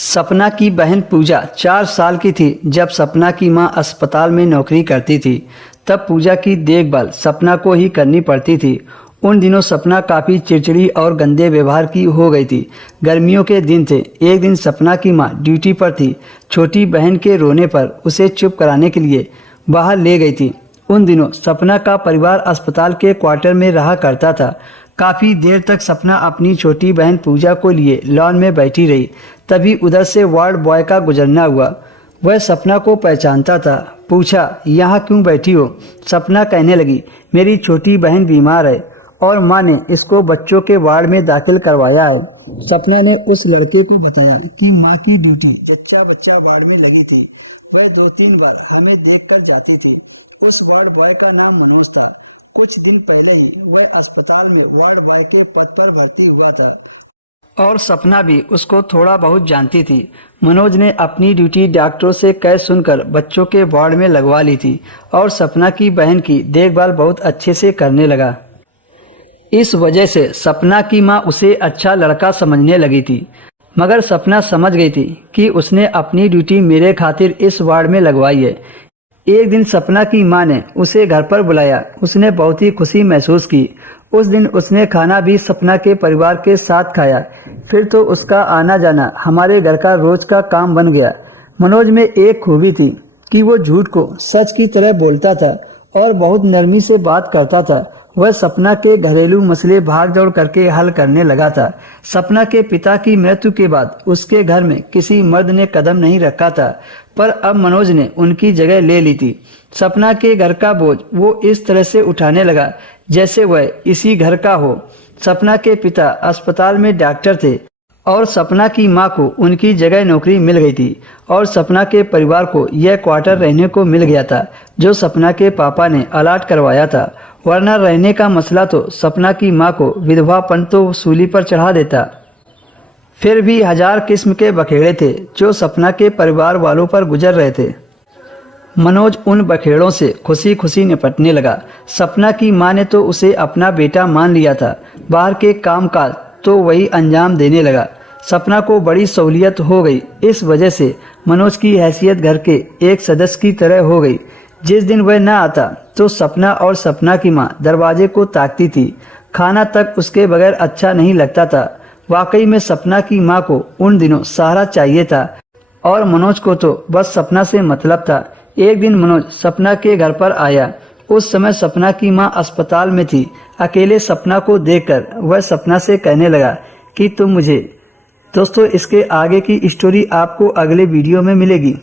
सपना की बहन पूजा 4 साल की थी जब सपना की मां अस्पताल में नौकरी करती थी। तब पूजा की देखभाल सपना को ही करनी पड़ती थी। उन दिनों सपना काफ़ी चिड़चिड़ी और गंदे व्यवहार की हो गई थी। गर्मियों के दिन थे। एक दिन सपना की मां ड्यूटी पर थी। छोटी बहन के रोने पर उसे चुप कराने के लिए बाहर ले गई थी। उन दिनों सपना का परिवार अस्पताल के क्वार्टर में रहा करता था। काफ़ी देर तक सपना अपनी छोटी बहन पूजा को लिए लॉन में बैठी रही। तभी उधर से वार्ड बॉय का गुजरना हुआ। वह सपना को पहचानता था। पूछा, यहाँ क्यों बैठी हो? सपना कहने लगी, मेरी छोटी बहन बीमार है और माँ ने इसको बच्चों के वार्ड में दाखिल करवाया है। सपना ने उस लड़के को बताया कि माँ की ड्यूटी बच्चा वार्ड में लगी थी। वह 2-3 बार हमें देख कर जाती थी। उस वार्ड बॉय का नाम मनोज था। कुछ दिन पहले ही वह अस्पताल में वार्ड बॉय के पद पर भर्ती हुआ था और सपना भी उसको थोड़ा बहुत जानती थी। मनोज ने अपनी ड्यूटी डॉक्टरों से कह सुनकर बच्चों के वार्ड में लगवा ली थी और सपना की बहन की देखभाल बहुत अच्छे से करने लगा। इस वजह से सपना की माँ उसे अच्छा लड़का समझने लगी थी। मगर सपना समझ गई थी कि उसने अपनी ड्यूटी मेरे खातिर इस वार्ड में लगवाई है। एक दिन सपना की माँ ने उसे घर पर बुलाया। उसने बहुत ही खुशी महसूस की। उस दिन उसने खाना भी सपना के परिवार के साथ खाया। फिर तो उसका आना जाना हमारे घर का रोज का काम बन गया। मनोज में एक खूबी थी कि वो झूठ को सच की तरह बोलता था और बहुत नरमी से बात करता था। वह सपना के घरेलू मसले भाग दौड़ करके हल करने लगा था। सपना के पिता की मृत्यु के बाद उसके घर में किसी मर्द ने कदम नहीं रखा था, पर अब मनोज ने उनकी जगह ले ली थी। सपना के घर का बोझ वो इस तरह से उठाने लगा जैसे वह इसी घर का हो। सपना के पिता अस्पताल में डॉक्टर थे और सपना की मां को उनकी जगह नौकरी मिल गई थी और सपना के परिवार को यह क्वार्टर रहने को मिल गया था जो सपना के पापा ने अलाट करवाया था। वरना रहने का मसला तो सपना की मां को विधवापन तो सूली पर चढ़ा देता। फिर भी 1000 किस्म के बखेड़े थे जो सपना के परिवार वालों पर गुजर रहे थे। मनोज उन बखेड़ों से खुशी खुशी निपटने लगा। सपना की मां ने तो उसे अपना बेटा मान लिया था। बाहर के कामकाज तो वही अंजाम देने लगा। सपना को बड़ी सहूलियत हो गई। इस वजह से मनोज की हैसियत घर के एक सदस्य की तरह हो गई। जिस दिन वह न आता तो सपना और सपना की मां दरवाजे को ताकती थी। खाना तक उसके बगैर अच्छा नहीं लगता था। वाकई में सपना की मां को उन दिनों सहारा चाहिए था और मनोज को तो बस सपना से मतलब था। एक दिन मनोज सपना के घर पर आया। उस समय सपना की मां अस्पताल में थी। अकेले सपना को देखकर वह सपना से कहने लगा कि तुम मुझे। दोस्तों, इसके आगे की स्टोरी आपको अगले वीडियो में मिलेगी।